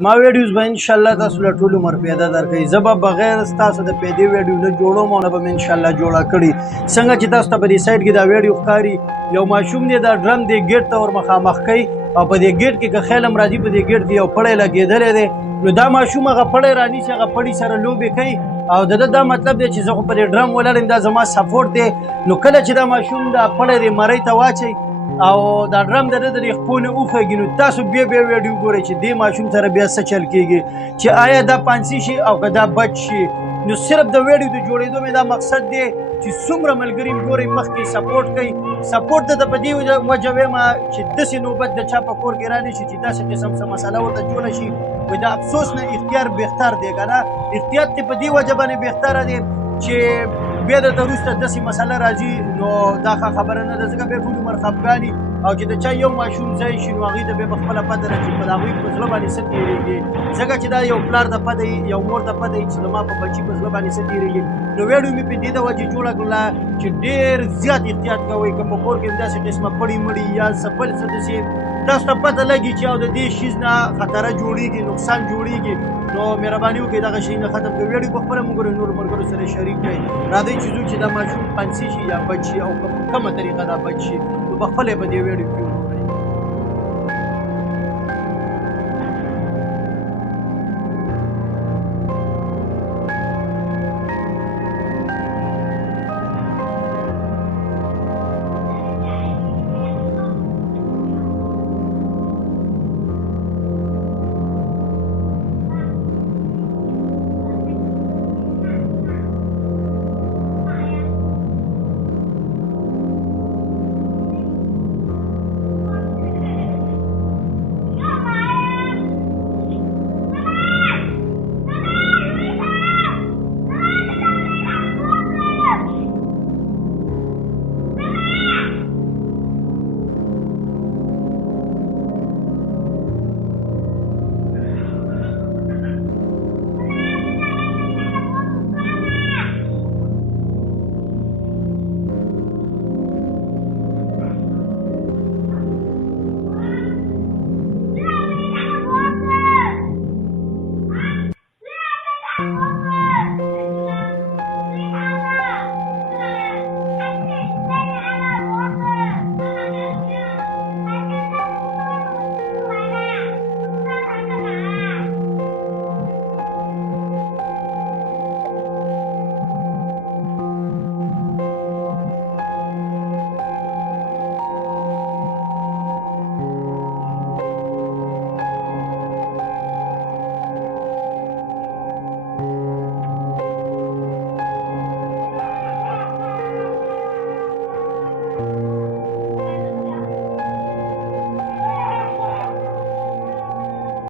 ما ویډیوز به انشاءالله تاسو له ټول عمر پیدا درکوي. زه به بغیر ستاسو د پیدې ویډیو نه جوړوم او نه به مې انشاءالله جوړه کړي. څنګه چې تاسو ته په دې سایډ کې دا ویډیو ښکاري، یو ماشوم دی دا ډرم دی ګیټ ته ور مخامخ کوي او په دې ګیټ کې که خیال هم راځي په دې ګیټ کې یو پړی لګېدلی دی. نو دا ماشوم هغه پړی رانیسي، هغه پړي سره لوبې کوي او د ده دا مطلب دی چې زه خو په دې ډرم ولاړ یم، دا زما سپورټ دی. نو کله چې دا ماشوم دا پړی دې مرۍ ته واچوي او دا ډرم د ده د خپو نه وخېږي، نو تاسو بیا ویډیو ګورئ چې دې ماشوم سره بیا څه چل کېږي، چې آیا دا پانسي شي او که دا بچ شي. نو صرف د ویډیو د جوړېدو مې دا مقصد دی چې څومره ملګري ګورئ مخکې سپورټ کوي. سپورټ ته د په دې وجه وایم چې داسې نوبت د چا په کور کې را نه شي چې داسې قسم څه مسله ورته جوړه شي. وایي د افسوس نه اختیار بهتر دی که نه. احتیاط دې په دې وجه باندې بهتره دی چې بیا درته وروسته داسې مسله راځي، نو دا ښه خبره نه ده. ځکه بیا ټول عمر خفګاني او چې د چا یو ماشوم ځای شي نو هغوی ته بیا په خپله پته ده چې په هغوی په زړه باندې څه تېرېږي. ځکه چې دا یو پلار ته پته وي، یو مور ته پته وي چې زما په بچي په زړه باندې څه تېرېږي. نو ویډیو مې په دې د وجې جوړه کړله چې ډېر زیات احتیاط کوئ. که په کور کې هم داسې قسمه پړي مړي یا څه بل څه داسې تاسو ته پته لګي چې او د دې شیز نه خطره جوړېږي، نقصان جوړېږي، نو مهرباني وکړئ دغه شی نه ختم کړئ. ویډیو په خپله ملګرو نورو ملګرو سره شریک کړئ. راځئ چې ځو چې دا ماشوم پنسي شي یا بچ شي او په کومه طریقه دا بچ شي، نو په خپله یې په دې ویډیو کې